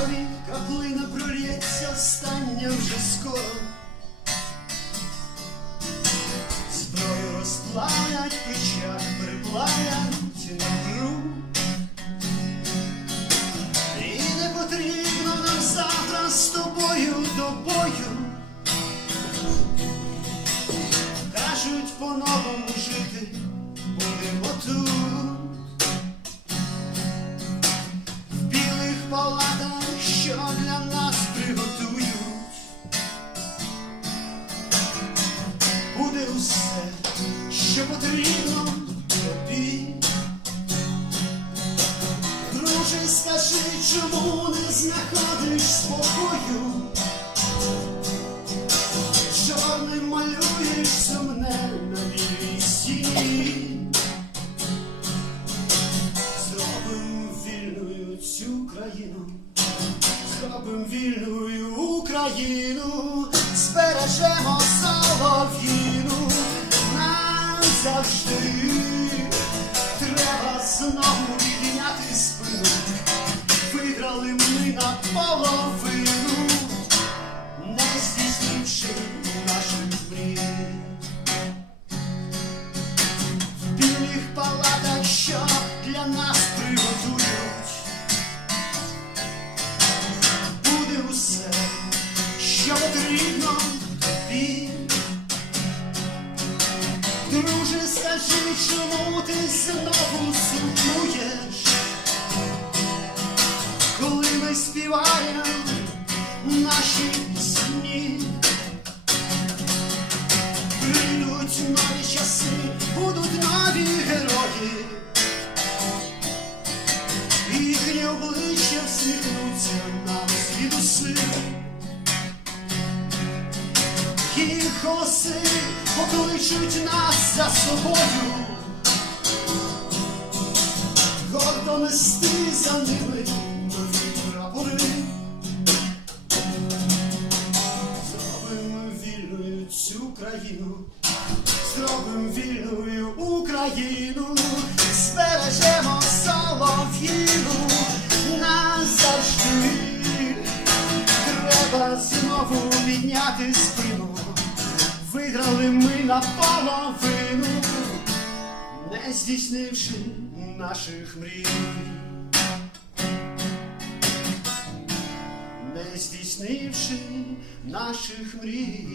крові каплина пролється, остання вже скоро. Зброю розплавлять, печать приплавлять на гру. І не потрібно нам завтра з тобою до бою. Кажуть, по-новому Усе, що потрібно тобі. Друже, скажи, чому не знаходиш спокою? Чорним малюєш сумне на білій стіні. Зробим вільною цю країну, зробим вільною Україну, збережемо завжди. Треба знову підняти спину. Виграли ми наполовину, не здійснивши наших мрій. В білих палатах, скажи, чому ти знову сумуєш, коли ми співаємо наші сні, Прийдуть нові часи, будуть нові герої. Голоси покличуть нас за собою. Гордо нести за ними нові прапори. Зробимо вільною цю країну, зробимо вільною Україну, збережемо солов'їну назавжди. Треба знову підняти спину. Виграли ми наполовину, не здійснивши наших мрій. Не здійснивши наших мрій.